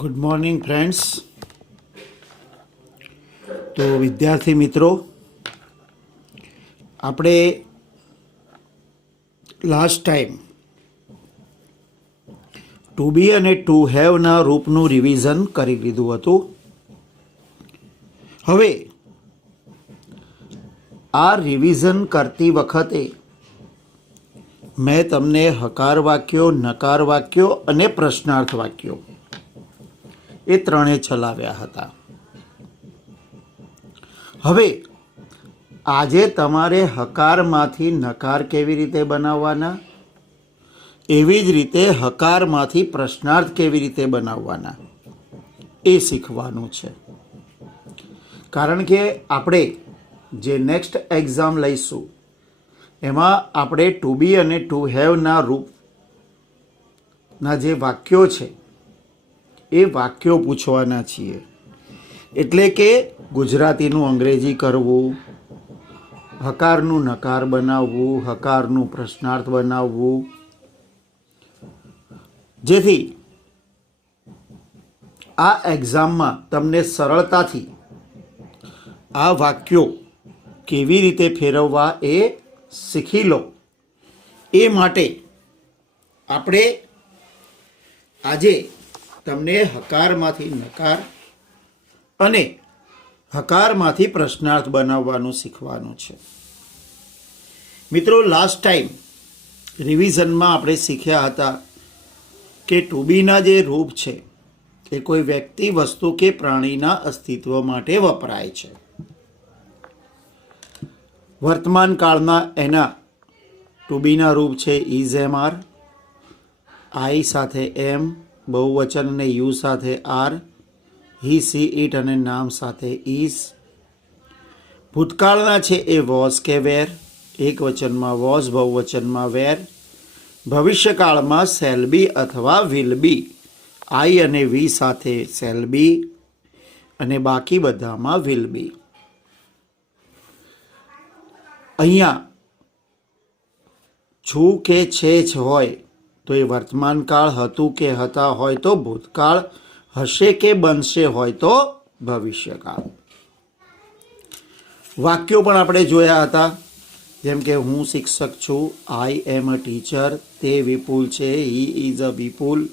Good morning friends. તો વિદ્યાર્થી મિત્રો, આપણે લાસ્ટ ટાઈમ ટુ બી અને ટુ હેવના રૂપનું રિવિઝન કરી લીધું હતું. હવે આ રિવિઝન કરતી વખતે મેં તમને હકાર વાક્યો, નકાર વાક્યો અને પ્રશ્નાર્થ વાક્યો એ ત્રણે ચલાવ્યા હતા. હવે આજે તમારે હકારમાંથી નકાર કેવી રીતે બનાવવાના, એવી જ રીતે હકારમાંથી પ્રશ્નાર્થ કેવી રીતે બનાવવાના એ શીખવાનું છે. કારણ કે આપણે જે નેક્સ્ટ એક્ઝામ લઈશું એમાં આપણે ટુ બી અને ટુ હેવના રૂપના જે વાક્યો છે એ વાક્યો પૂછવાના છીએ. એટલે કે ગુજરાતીનું અંગ્રેજી કરવું, હકારનું નકાર બનાવવું, હકારનું પ્રશ્નાર્થ બનાવવું, જેથી આ એક્ઝામમાં તમને સરળતાથી આ વાક્યો કેવી રીતે ફેરવવા એ શીખી લો. એ માટે આપણે આજે તમને હકારમાંથી નકાર અને હકારમાંથી પ્રશ્નાર્થ બનાવવાનું શીખવાનું છે. મિત્રો, લાસ્ટ ટાઈમ રિવિઝનમાં આપણે શીખ્યા હતા કે ટુ બીના જે રૂપ છે એ કોઈ વ્યક્તિ, વસ્તુ કે પ્રાણીના અસ્તિત્વ માટે વપરાય છે. વર્તમાન કાળના એના ટુ બીના રૂપ છે ઇઝ, એમ, આર, આઈ સાથે એમ, બહુવચન અને યુ સાથે આર, હી, સી, ઇટ અને નામ સાથે ઇઝ. ભૂતકાળના છે એ વોઝ કે વેર, એક વચનમાં વોઝ, બહુવચનમાં વેર. ભવિષ્યકાળમાં શેલ બી અથવા વિલ બી, આઈ અને વી સાથે શેલ બી અને બાકી બધામાં વિલ બી. અહીંયા છું કે છે જ હોય તો એ વર્તમાન કાળ, હતું કે હતા હોય તો ભૂતકાળ, હશે કે બનશે હોય તો ભવિષ્યકાળ. વાક્યો પણ આપણે જોયા હતા, જેમ કે હું શિક્ષક છું, આઈ એમ અ ટીચર, તે વિપુલ છે, હી ઇઝ અ વિપુલ.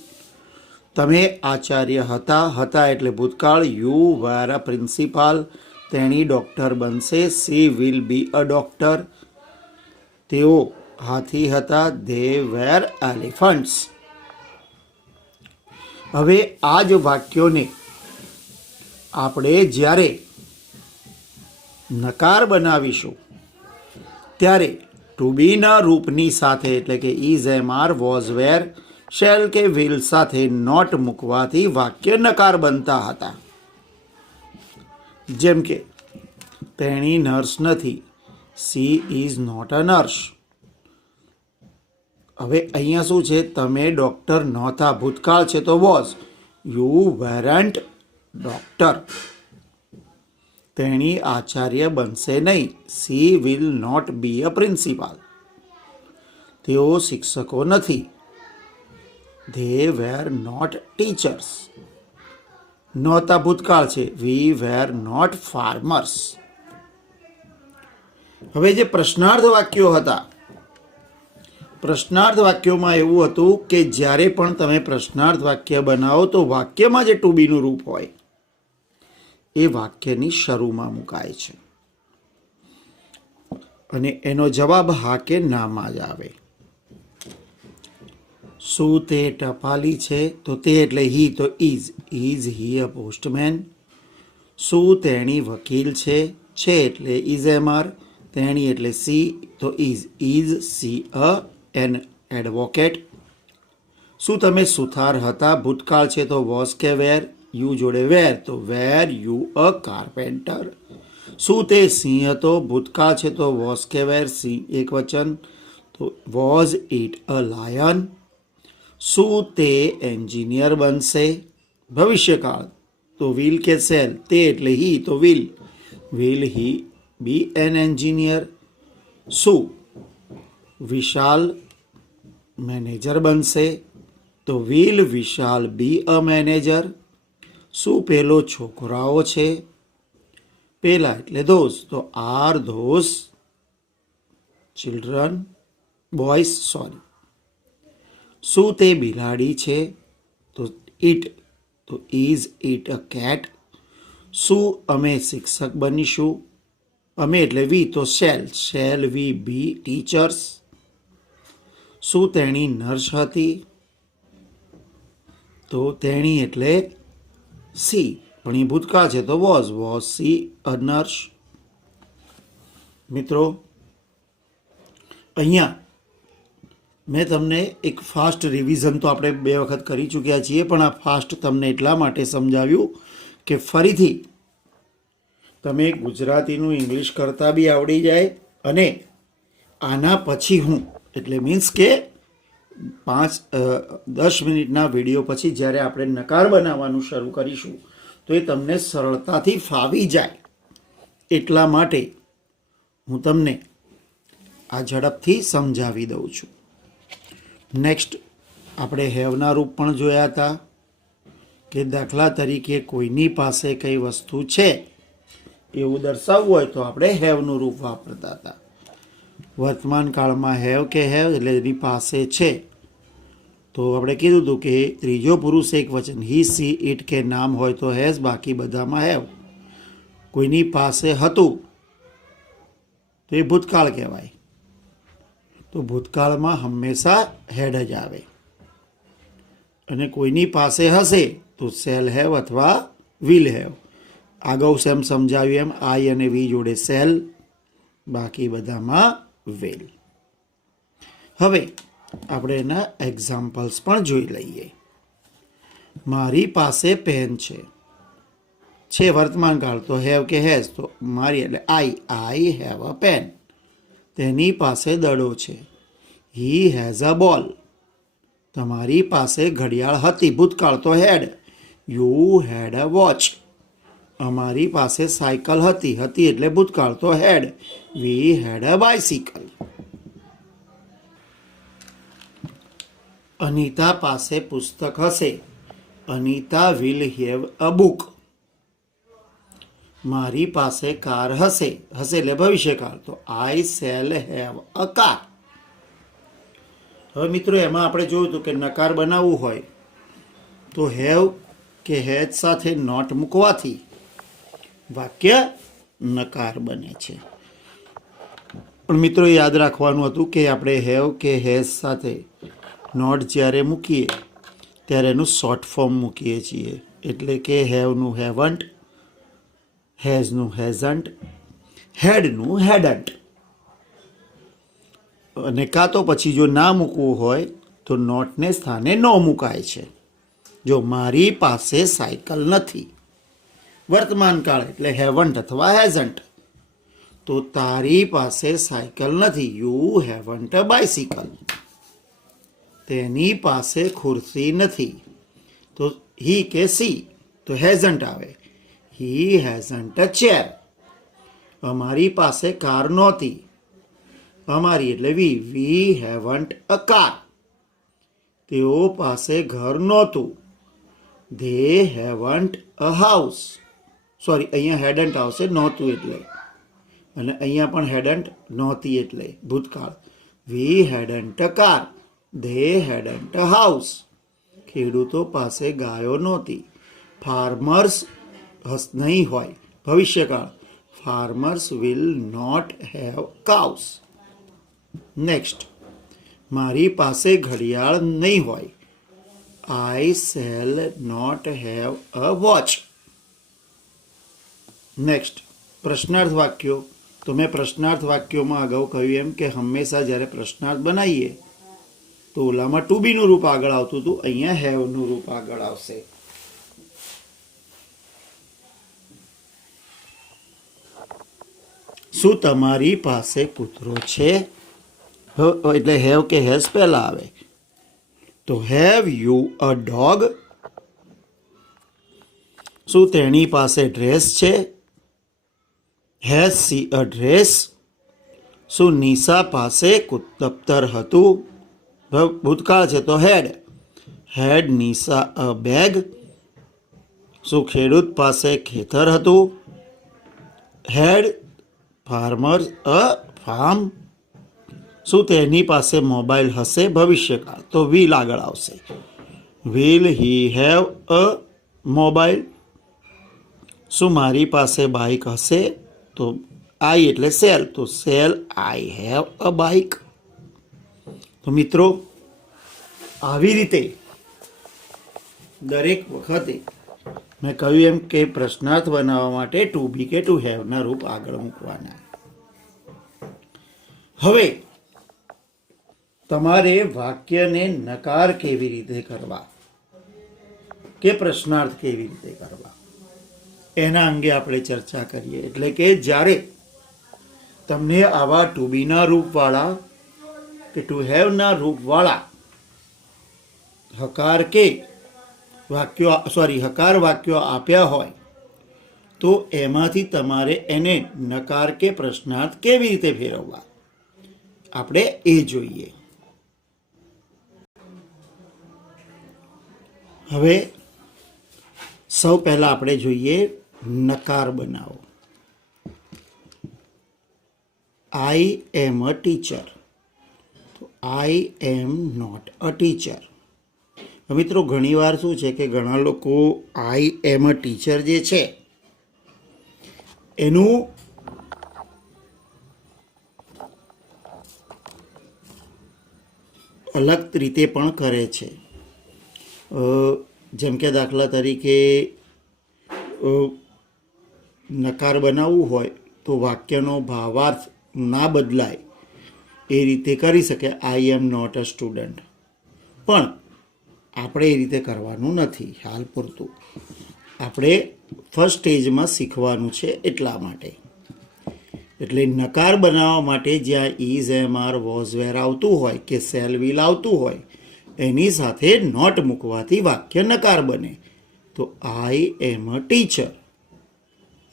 તમે આચાર્ય હતા, હતા એટલે ભૂતકાળ, યુ વેર અ પ્રિન્સિપાલ, તેણી ડૉક્ટર બનશે, C will be a doctor. તેઓ હાથી હતા, ધે વેર એલિફન્ટ્સ. હવે આ જ વાક્યોને આપણે જ્યારે નકાર બનાવીશું ત્યારે ટુ બીના રૂપની સાથે, એટલે કે is, am, are, was, were, shall કે વિલ સાથે નોટ મૂકવાથી વાક્ય નકાર બનતા હતા. જેમ કે તેણી નર્સ નથી, she is not a nurse. હવે અહીંયા શું છે, તમે ડૉક્ટર નહોતા, ભૂતકાળ છે તો વોઝ, યુ વેરન્ટ ડૉક્ટર. તેણી આચાર્ય બનશે નહીં, she will not be a principal. તેઓ શિક્ષકો નથી, ધે વેર નોટ ટીચર્સ. નહોતા ભૂતકાળ છે, વી વેર નોટ ફાર્મર્સ. હવે જે પ્રશ્નાર્થ વાક્યો હતા, પ્રશ્નાર્થ વાક્યોમાં એવું હતું કે જ્યારે પણ તમે પ્રશ્નાર્થ વાક્ય બનાવો તો વાક્યમાં જે ટુ બીનું રૂપ હોય એ વાક્યની શરૂમાં મુકાય છે અને એનો જવાબ હા કે નામાં જ આવે. શું તે ટપાલી છે, તો તે એટલે હી, તો ઇઝ હી અ પોસ્ટમેન. શું તેણી વકીલ છે એટલે ઇઝ, એમ, આર, તેણી એટલે સી, તો is she a an advocate. શું તમે સુથાર હતા, ભૂતકાળ છે તો વોઝ કે વેર, યુ જોડે વેર, તો વેર યુ અ કાર્પેન્ટર. શું તે સિંહ હતો, ભૂતકાળ છે તો વોઝ કે વેર, સિંહ એક વચન, તો વોઝ ઇટ અ લાયન. શું તે એન્જિનિયર બનશે, ભવિષ્યકાળ, તો વિલ કે શેલ, તે એટલે હી, તો will he be an engineer. શું વિશાલ મેનેજર બનશે, તો will Vishal B a manager. શું પેલો છોકરાઓ છે? પેલા એટલે ધોઝ, તો R those children, boys sorry. શું તે બિલાડી છે? તો ઇટ, તો ઇઝ ઇટ અ કેટ. શું અમે શિક્ષક બનીશું? અમે એટલે વી, તો શેલ વી બી ટીચર્સ. શું તેણી નર્સ હતી? તો તેણી એટલે સી, પણ એ ભૂતકાળ છે તો વોઝ સી અ નર્સ. મિત્રો, અહીંયા મેં તમને એક ફાસ્ટ રિવિઝન તો આપણે 2 વખત કરી ચૂક્યા છીએ, પણ આ ફાસ્ટ તમને એટલા માટે સમજાવ્યું કે ફરીથી તમે ગુજરાતીનું ઇંગ્લિશ કરતાં બી આવડી જાય, અને આના પછી હું એટલે મીન્સ કે 5-10 મિનિટના વિડીયો પછી જ્યારે આપણે નકાર બનાવવાનું શરૂ કરીશું તો એ તમને સરળતાથી ફાવી જાય, એટલા માટે હું તમને આ ઝડપથી સમજાવી દઉં છું. નેક્સ્ટ આપણે હેવના રૂપ પણ જોયા હતા કે દાખલા તરીકે કોઈની પાસે કઈ વસ્તુ છે એવું દર્શાવવું હોય તો આપણે હેવનું રૂપ વાપરતા હતા. વર્તમાન કાળમાં હેવ કે હેવ એટલે એની પાસે છે, તો આપણે કીધું હતું કે ત્રીજો પુરુષ એક વચન હી સી ઇટ કે નામ હોય તો હેઝ, બાકી બધામાં હેવ. કોઈની પાસે હતું તો એ ભૂતકાળ કહેવાય, તો ભૂતકાળમાં હંમેશા હેડ જ આવે. અને કોઈની પાસે હશે તો શેલ હેવ અથવા વિલ હેવ. આગળ સેમ સમજાવ્યું એમ આઈ અને વી જોડે શેલ, બાકી બધામાં વિલ. હવે આપણે એના એક્ઝામ્પલ્સ પણ જોઈ લઈએ. મારી પાસે પેન છે વર્તમાન કાળ તો હેવ કે હેઝ, તો મારી એટલે આઈ હેવ અ પેન. તેની પાસે દડો છે, હી હેઝ અ બોલ. તમારી પાસે ઘડિયાળ હતી, ભૂતકાળ તો હેડ, યુ હેડ અ વોચ. અમારી પાસે સાયકલ હતી એટલે ભૂતકાળ તો હેડ, વી હેડ અ બાયસિકલ. અનિતા પાસે પુસ્તક હશે, Anita will have a book. મારી પાસે કાર હશે એટલે ભવિષ્યકાળ, તો આઈ શેલ હેવ અ કાર. હવે મિત્રો, એમાં આપણે જોયું હતું કે નકાર બનાવવું હોય તો હેવ કે હેજ સાથે નોટ મૂકવાથી વાક્ય નકાર બને છે. પણ મિત્રો, યાદ રાખવાનું હતું કે આપણે હેવ કે હેઝ સાથે નોટ જ્યારે મૂકીએ ત્યારે એનું શોર્ટ ફોર્મ મૂકીએ છીએ, એટલે કે હેવનું હેવન્ટ, હેઝનું હેઝન્ટ, હેડનું હેડન્ટ. અને કાં તો પછી જો ના મૂકવું હોય તો નોટને સ્થાને નો મુકાય છે. જો મારી પાસે સાયકલ નથી, વર્તમાન કાળ એટલે હેવન્ટ અથવા હેઝન્ટ, તો તારી પાસે સાયકલ નથી, યુ હેવન્ટ અ બાયસિકલ. તેની પાસે ખુરશી નથી, તો હી કે સી, તો હેઝન્ટ આવે, હી હેઝન્ટ અ ચેર. અમારી પાસે કાર નહોતી, અમારી એટલે વી હેવન્ટ અ કાર. તેઓ પાસે ઘર નહોતું, they haven't a house. Sorry, અહીંયા હેડન્ટ આવશે નહોતું એટલે, અને અહીંયા પણ હેડન્ટ નહોતી એટલે ભૂતકાળ, we hadn't a car, they hadn't a house. ખેડૂતો પાસે ગાયો નહોતી, ફાર્મર્સ નહીં હોય ભવિષ્યકાળ, farmers will not have cows. Next, મારી પાસે ઘડિયાળ નહીં હોય, I shall not have a watch. Next, પ્રશ્નાર્થ વાક્યો. તો મેં પ્રશ્નાર્થ વાક્યોમાં અગાઉ કહ્યું એમ કે હંમેશા જ્યારે પ્રશ્નાર્થ બનાવીએ તો ઓલામાં ટુ બીનું રૂપ આગળ આવતું હતું, અહીંયા હેવનું રૂપ આગળ આવશે. શું તમારી પાસે કૂતરો છે? એટલે હેવ કે હેઝ પહેલા આવે, તો હેવ યુ અ ડોગ. શું તેણી પાસે ડ્રેસ છે? Has she a dress. શું નિશા પાસે દફતર હતું? ભૂતકાળ છે તો હેડ નિશા અ બેગ. શું ખેડૂત પાસે ખેતર હતું? હેડ ફાર્મર અ ફાર્મ? શું તેની પાસે મોબાઈલ હશે? ભવિષ્યકાળ, તો વિલ આગળ આવશે. Will he have a mobile? શું મારી પાસે બાઇક હશે? તો આઈ એટલે સેલ, તો cell I have a bike. તો મિત્રો, આવી રીતે દરેક વખતે મેં કહ્યું એમ કે પ્રશ્નાર્થ બનાવવા માટે ટુ બી કે ટુ હેવના રૂપ આગળ મૂકવાના. હવે તમારે વાક્યને નકાર કેવી રીતે કરવા કે પ્રશ્નાર્થ કેવી રીતે કરવા એના અંગે આપણે ચર્ચા કરીએ. એટલે કે જ્યારે તમને આવા ટુ બીના રૂપવાળા કે ટુ હેવના રૂપવાળા હકાર કે હકાર વાક્યો આપ્યા હોય તો એમાંથી તમારે એને નકાર કે પ્રશ્નાર્થ કેવી રીતે ફેરવવા આપણે એ જોઈએ. હવે સૌ પહેલા આપણે જોઈએ નકાર બનાવો. આઈ એમ અ ટીચર, તો I am not a teacher. મિત્રો, ઘણીવાર શું છે કે ઘણા લોકો આઈ એમ અ ટીચર જે છે એનું અલગ રીતે પણ કરે છે. જેમ કે દાખલા તરીકે નકાર બનાવવું હોય તો વાક્યનો ભાવાર્થ ના બદલાય એ રીતે કરી શકે, આઈ એમ નોટ અ સ્ટુડન્ટ. પણ આપણે એ રીતે કરવાનું નથી હાલ પૂરતું. આપણે ફર્સ્ટ સ્ટેજમાં શીખવાનું છે એટલા માટે. એટલે નકાર બનાવવા માટે જ્યાં ઇઝ, એમ, આર, વોઝ, વેર આવતું હોય કે સેલ, વિલ આવતું હોય એની સાથે નોટ મૂકવાથી વાક્ય નકાર બને. તો I am a teacher,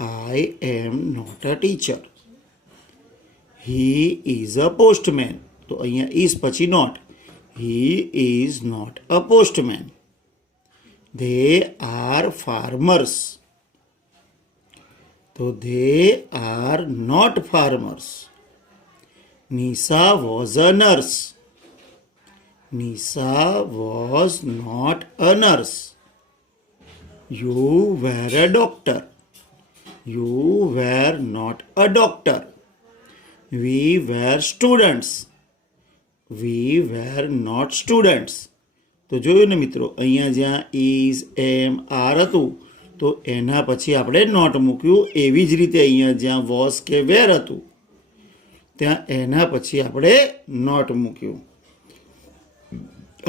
I am not a teacher. He is a postman, તો અહીંયા ઇઝ પછી not, he is not a postman. They are farmers, તો they are not farmers. Nisha was a nurse, Nisha was not a nurse. You were a doctor, you were not a doctor. We were students, we were not students. તો જોયું ને મિત્રો, અહીંયા જ્યાં is, am, R હતું તો એના પછી આપણે નોટ મૂક્યું. એવી જ રીતે અહીંયા જ્યાં વોઝ કે વેર હતું ત્યાં એના પછી આપણે નોટ મૂક્યું.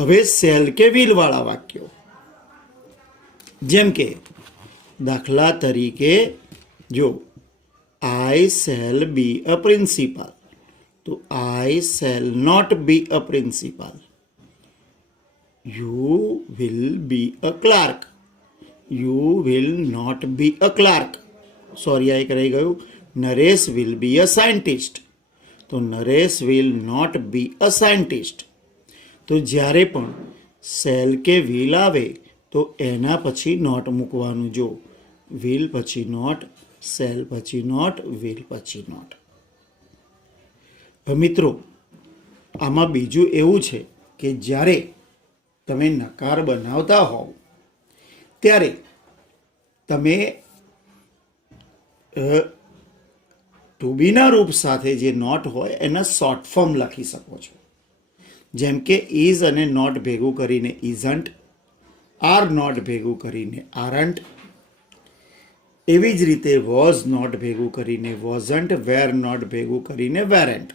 હવે સેલ કે વિલવાળા વાક્યો, જેમ કે દાખલા તરીકે જો આઈ સેલ બી અ પ્રિન્સિપાલ, તો I shall not be a principal. You will be a clerk, you will not be a clerk. Sorry, આ એક રહી ગયું. Naresh will be a scientist, તો Naresh will not be a scientist. તો જ્યારે પણ cell કે વિલ આવે તો એના પછી નોટ મૂકવાનું. જો વિલ પછી નોટ, સેલ પછી નોટ, વિલ પછી નોટ. મિત્રો, આમાં બીજું એવું છે કે જ્યારે તમે નકાર બનાવતા હોવ ત્યારે તમે ટુ બીના રૂપ સાથે જે નોટ હોય એના શોર્ટ ફોર્મ લખી શકો છો. જેમ કે ઇઝ અને નોટ ભેગું કરીને ઇઝન્ટ, આર નોટ ભેગું કરીને આરન્ટ. એવી જ રીતે વોઝ નોટ ભેગું કરીને વોઝન્ટ, વેર નોટ ભેગું કરીને વેરન્ટ.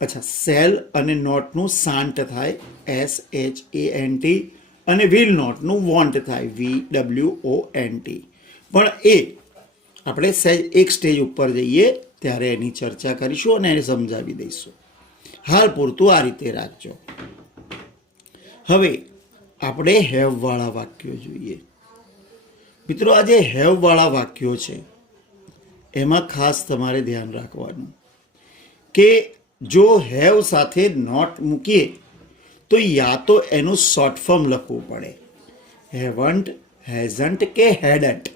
અચ્છા, સેલ અને નોટનું સાન્ટ થાય SHANT અને વિલ નોટનું વોન્ટ થાય VWONT. પણ એ આપણે એક સ્ટેજ ઉપર જઈએ ત્યારે એની ચર્ચા કરીશું અને એને સમજાવી દઈશું. હાલ પૂરતું આ રીતે રાખજો. હવે આપણે હેવવાળા વાક્યો જોઈએ. મિત્રો, આ જે હેવવાળા વાક્યો છે એમાં ખાસ તમારે ધ્યાન રાખવાનું કે જો હેવ સાથે નોટ મૂકીએ તો યા તો એનું શોર્ટ ફોર્મ લખવું પડે. હેવન્ટ, હેઝન્ટ કે હેડન્ટ.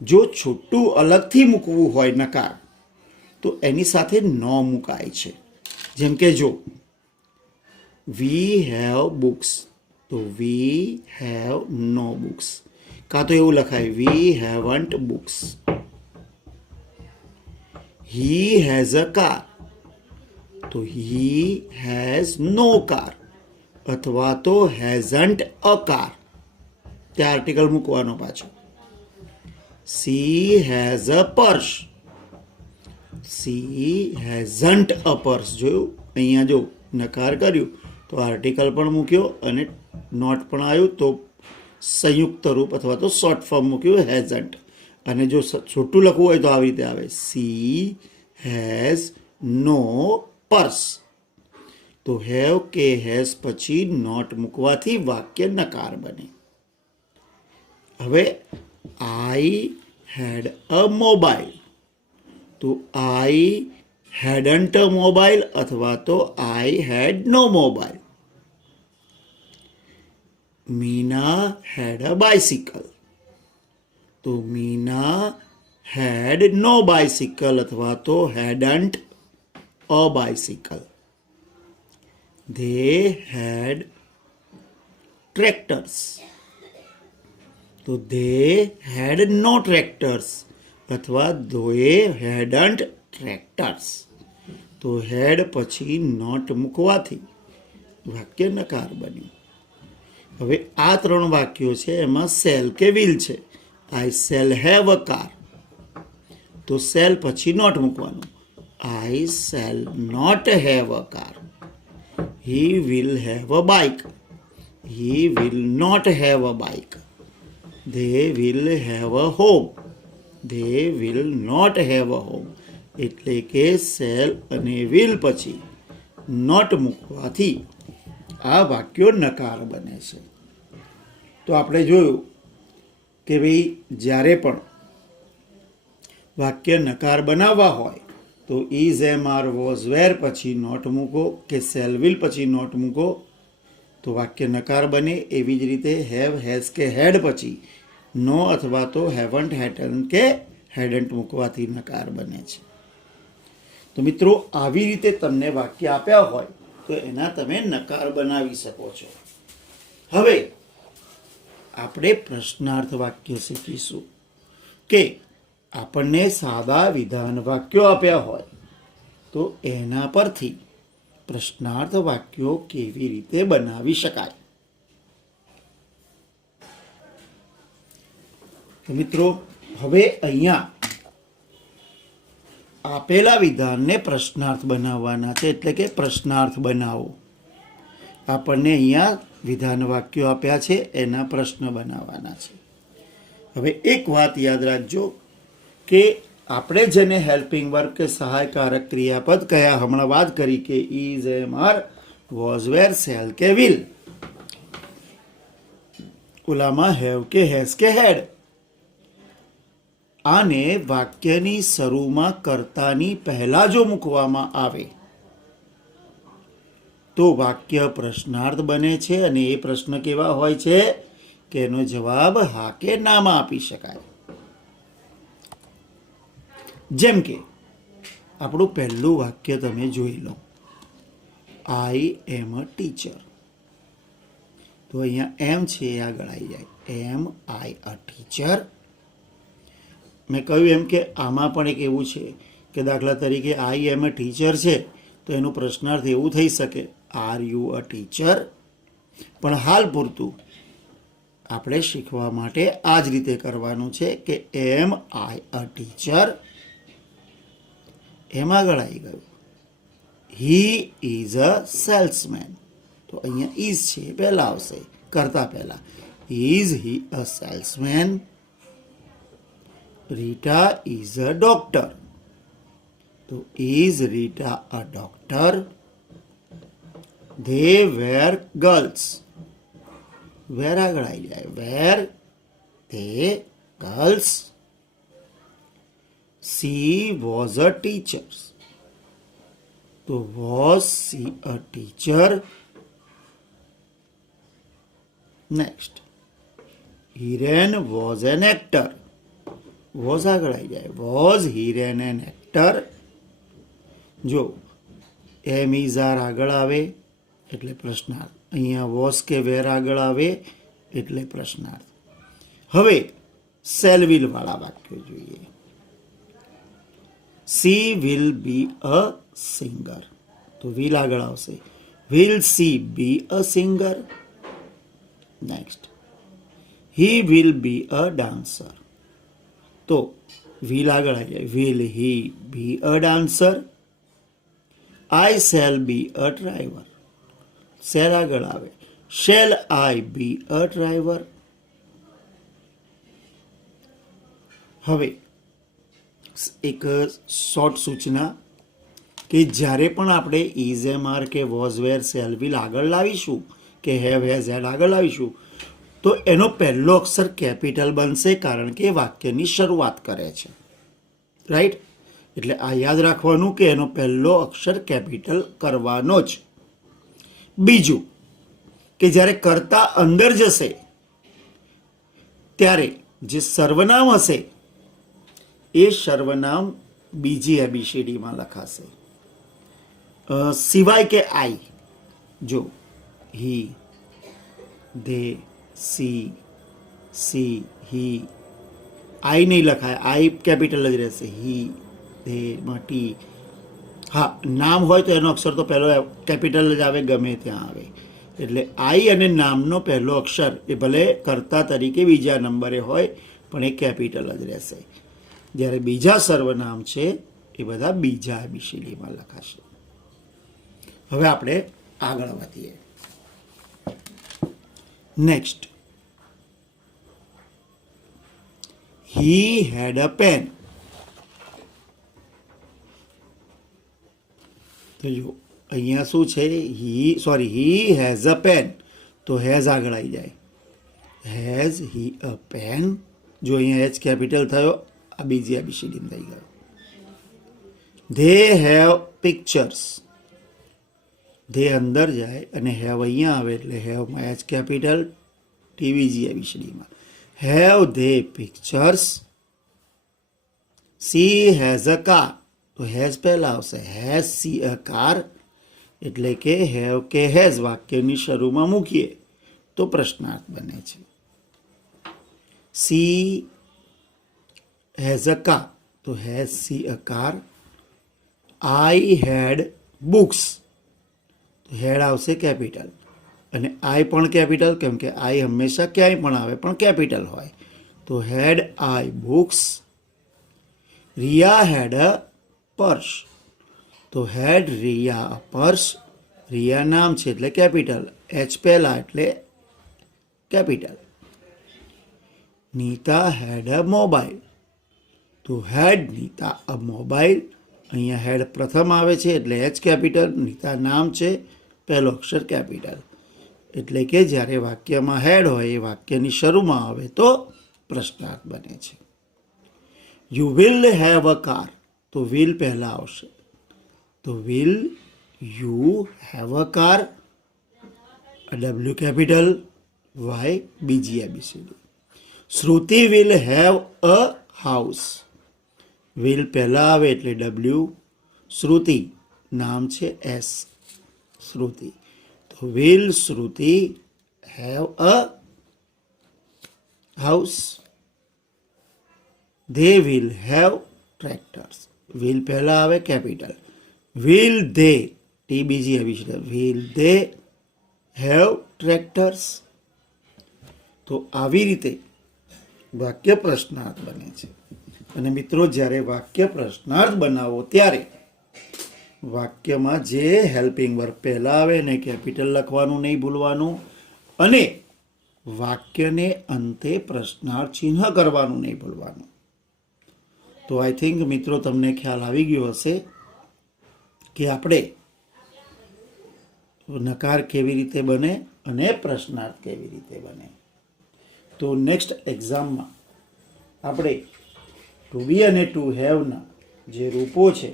જો છૂટું અલગથી મૂકવું હોય નકાર તો એની સાથે નો મુકાય છે. જેમ કે જો વી હેવ બુક્સ તો વી હેવ નો બુક્સ, કાં તો એવું લખાય we haven't books. He has a car તો હી હેઝ નો કાર, અથવા તો હેઝન્ટ અ કાર, ત્યાં આર્ટિકલ મૂકવાનો પાછો. She has a purse, she hasn't a purse. જોયું અહીંયા જો નકાર કર્યું તો આર્ટિકલ પણ મૂક્યો અને નોટ પણ આવ્યું, તો સંયુક્ત રૂપ અથવા તો શોર્ટ ફોર્મ મૂક્યું હેઝન્ટ. અને જો છોટું લખવું હોય તો આવી રીતે આવે સી હેઝ નો પર્સ. તો હેવ કે હેઝ પછી નોટ મૂકવાથી વાક્ય નકાર બને. હવે આઈ હેડ અ મોબાઈલ તો આઈ હેડન્ટ અ મોબાઈલ અથવા તો I had no mobile. Meena had a bicycle તો મીના હેડ નો બાઇસિકલ અથવા તો hadn't a bicycle. They had tractors તો they had no tractors અથવા they hadn't tractors. તો હેડ પછી નોટ મૂકવાથી વાક્ય નકાર બન્યું. હવે આ 3 વાક્યો છે, એમાં સેલ કે વિલ છે. I shall have a car તો સેલ પછી નોટ મૂકવાનું. I shall not have a car. He will have a bike. He will not have a bike. They will have a home. They will not have a home. એટલે કે cell અને will પછી not મૂકવાથી આ વાક્યો નકાર બને છે. તો આપણે જોયું કે ભાઈ જ્યારે પણ વાક્ય નકાર બનાવવા હોય તો is am are was were પછી નોટ મૂકો કે સેલ વિલ પછી નોટ મૂકો તો વાક્ય નકાર બને. એવી જ રીતે હેવ હેઝ કે હેડ પછી નો અથવા તો હેવન્ટ હેડન્ટ કે હેડન્ટ મૂકવાથી નકાર બને છે. તો મિત્રો આવી રીતે તમને વાક્ય આપ્યા હોય તો એના તમે નકાર બનાવી શકો છો. હવે આપણે પ્રશ્નાર્થ વાક્ય શીખીશું કે આપણને સાદા વિધાન વાક્યો આપ્યા હોય તો એના પરથી પ્રશ્નાર્થ વાક્યો કેવી રીતે બનાવી શકાય. તો મિત્રો હવે અહીંયા આપેલા વિધાનને પ્રશ્નાર્થ બનાવવાના છે, એટલે કે પ્રશ્નાર્થ બનાવો. આપણને અહીંયા વિધાન વાક્યો આપ્યા છે, એના પ્રશ્ન બનાવવાના છે. હવે એક વાત યાદ રાખજો કે આપણે જેને હેલ્પિંગ વર્ક કે સહાયકારક ક્રિયાપદ કયા હમણાં વાત કરી કે is am are was were shall કે વિલ, ઓલામાં હેવ કે હેઝ કે હેડ. આને વાક્યની શરૂમાં કર્તાની પહેલા જો મૂકવામાં આવે તો વાક્ય પ્રશ્નાર્થ બને છે અને એ પ્રશ્ન કેવા હોય છે કે એનો જવાબ હા કે નામાં આપી શકાય. જેમ કે આપણું પહેલું વાક્ય તમે જોઈ લો, આઈ એમ અ ટીચર. તો અહીંયા એમ છે એ આગળ આવી જાય, એમ આઈ અ ટીચર. મેં કહ્યું એમ કે આમાં પણ એક એવું છે કે દાખલા તરીકે આઈ એમ અ ટીચર છે તો એનો પ્રશ્નાર્થ એવું થઈ શકે આર યુ અ ટીચર. પણ હાલ પૂરતું આપણે શીખવા માટે આ જ રીતે કરવાનું છે કે એમ આઈ અ ટીચર. એમ આગળ આવી ગયું હી ઇઝ અ સેલ્સમેન. તો અહીંયા ઇઝ છે પહેલાં આવશે કરતા પહેલાં. Is he a salesman. Rita is a doctor. તો is Rita a doctor. They were girls. Were આગળ આવી જાય, were they girls. She was a teacher. તો was she a teacher? Next. Hiren was an actor. Was આગળ આવી જાય. Was Hiren N actor. જો એમ is R આગળ આવે એટલે પ્રશ્નાર્થ. અહીંયા વોઝ કે વેર આગળ આવે એટલે પ્રશ્નાર્થ. હવે શેલ વિલ વાળા વાક્યો જોઈએ. She will be a singer. તો વિલ આગળ આવશે. Will she be a singer? Next, he will be a dancer. તો વિલ આગળ આવી જાય. Will he be a dancer? I shall be a driver. Shall આગળ આવે. Shall I be a driver? હવે એક શોર્ટ સૂચના કે જ્યારે પણ આપણે ઇઝ એમ આર કે વોઝ વેર શેલ વિલ આગળ લાવીશું કે હેવ હેઝ હેડ આગળ લાવીશું તો એનો પહેલો અક્ષર કેપિટલ બનશે, કારણ કે વાક્યની શરૂઆત કરે છે. રાઈટ? એટલે આ યાદ રાખવાનું કે એનો પહેલો અક્ષર કેપિટલ કરવાનો જ. બીજું કે જ્યારે કર્તા અંદર જશે ત્યારે જે સર્વનામ હશે એ સર્વનામ બીજી એબીસીડીમાં લખાશે, સિવાય કે આઈ. જો હી, ધે, સી, હી, આઈ નહીં લખાય. આઈ કેપિટલ જ રહેશે. હી, ધે, ટી. હા, નામ હોય તો એનો અક્ષર તો પહેલો કેપિટલ જ આવે, ગમે ત્યાં આવે. એટલે આઈ અને નામનો પહેલો અક્ષર એ ભલે કર્તા તરીકે બીજા નંબરે હોય પણ એ કેપિટલ જ રહેશે. જ્યારે બીજા સર્વનામ છે એ બધા બીજા એબીસીડીમાં લખાશે. હવે આપણે આગળ વધીએ. Next, he had a pen. તો જો અહીંયા શું છે? He has a pen. તો હેઝ આગળ આવી જાય. Has he a pen? જો અહીંયા એચ કેપિટલ થયો, આ બીજી એબીસીડી થઈ ગયો. They have pictures. ધે અંદર જાય અને હેવ અહીંયા આવે એટલે હેવમાં એચ કેપિટલ, ટી બીજી એબીસીડીમાં. Have they pictures? She has a car. તો હેઝ પહેલા આવશે. Has she a car? એટલે કે હેવ કે હેઝ વાક્યની શરૂમાં મૂકીએ તો પ્રશ્નાર્થ બને છે. She has a car. તો has she a car? I had books. તો હેડ આવશે કેપિટલ અને આઈ પણ કેપિટલ, કેમ કે આઈ હંમેશા ક્યાંય પણ આવે પણ કેપિટલ હોય. તો હેડ આઈ બુક્સ? રિયા હેડ અ પર્સ. તો હેડ રિયા અ પર્સ? રિયા નામ છે એટલે કેપિટલ, એચ પહેલા એટલે કેપિટલ. નીતા હેડ અ મોબાઈલ. તો હેડ નીતા અ મોબાઈલ? અહીંયા હેડ પ્રથમ આવે છે એટલે એચ કેપિટલ, નીતા નામ છે, પહેલો અક્ષર કેપિટલ. એટલે કે જ્યારે વાક્યમાં હેડ હોય એ વાક્યની શરૂમાં આવે તો પ્રશ્નાર્થ બને છે. You will have a car. તો વિલ પહેલા આવશે. તો will you have a car? W capital, Y બીજી ABCD. Shruti will have a house. Will પહેલા આવે એટલે ડબલ્યુ. શ્રુતિ નામ છે, એસ, શ્રુતિ. તો will Shruti have a house? They will have tractors. Will પહેલા આવે કેપિટલ. વિલ ધે, ટી બીજી ABCD. Will they have tractors? તો આવી રીતે વાક્ય પ્રશ્નાર્થ બને છે. અને મિત્રો, જ્યારે વાક્ય પ્રશ્નાર્થ બનાવો ત્યારે વાક્યમાં જે હેલ્પિંગ વર્બ પહેલા આવે ને કેપિટલ લખવાનું નહીં ભૂલવાનું, અને વાક્યને અંતે પ્રશ્નાર્થ ચિહ્ન કરવાનું નહીં ભૂલવાનું. તો આઈ થિંક મિત્રો તમને ખ્યાલ આવી ગયો હશે કે આપણે નકાર કેવી રીતે બને અને પ્રશ્નાર્થ કેવી રીતે બને. તો નેક્સ્ટ એક્ઝામમાં આપણે ટુ બી અને ટુ હેવના જે રૂપો છે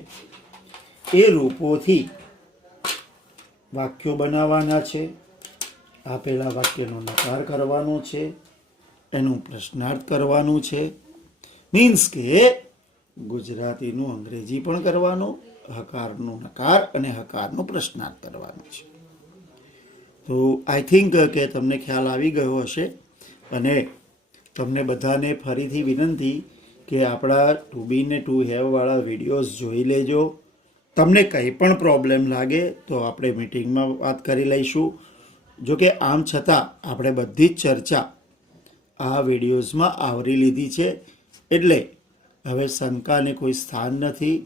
એ રૂપોથી વાક્યો બનાવવાના છે. આપેલા વાક્યનો નકાર કરવાનો છે. એનું પ્રશ્નાર્થ કરવાનું છે. મીન્સ કે ગુજરાતીનું અંગ્રેજી પણ કરવાનું, હકારનું નકાર અને હકારનું પ્રશ્નાર્થ કરવાનું છે. તો આઈ થિંક કે તમને ખ્યાલ આવી ગયો હશે. અને તમને બધાને ફરીથી વિનંતી કે આપણા ટુ બી ને ટુ હેવ વાળા વિડીયોઝ જોઈ લેજો. તમને કંઈ પણ પ્રોબ્લેમ લાગે તો આપણે મિટિંગમાં વાત કરી લઈશું. જોકે આમ છતાં આપણે બધી જ ચર્ચા આ વિડીયોઝમાં આવરી લીધી છે, એટલે હવે શંકાને કોઈ સ્થાન નથી.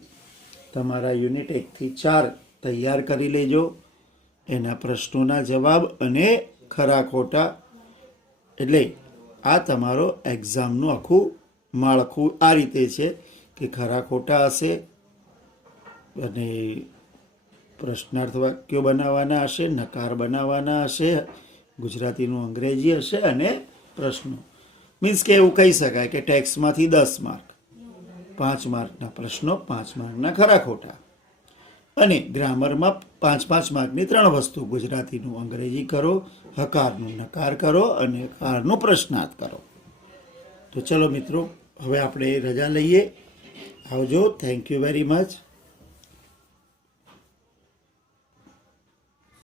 તમારા યુનિટ 1 થી 4 તૈયાર કરી લેજો, એના પ્રશ્નોના જવાબ અને ખરા ખોટા. એટલે આ તમારો એક્ઝામનું આખું માળખું આ રીતે છે કે ખરા ખોટા હશે અને પ્રશ્નાર્થ વાક્યો બનાવવાના હશે, નકાર બનાવવાના હશે, ગુજરાતીનું અંગ્રેજી હશે અને પ્રશ્નો. મીન્સ કે એવું કહી શકાય કે ટેક્સ્ટમાંથી 10 માર્ક, 5 માર્કના પ્રશ્નો, 5 માર્કના ખરા ખોટા. અને ગ્રામરમાં 5-5 માર્કની 3 વસ્તુ: ગુજરાતીનું અંગ્રેજી કરો, હકારનું નકાર કરો અને હકારનું પ્રશ્નાર્થ કરો. તો ચલો મિત્રો, હવે આપણે રજા લઈએ. આવજો. Thank you very much.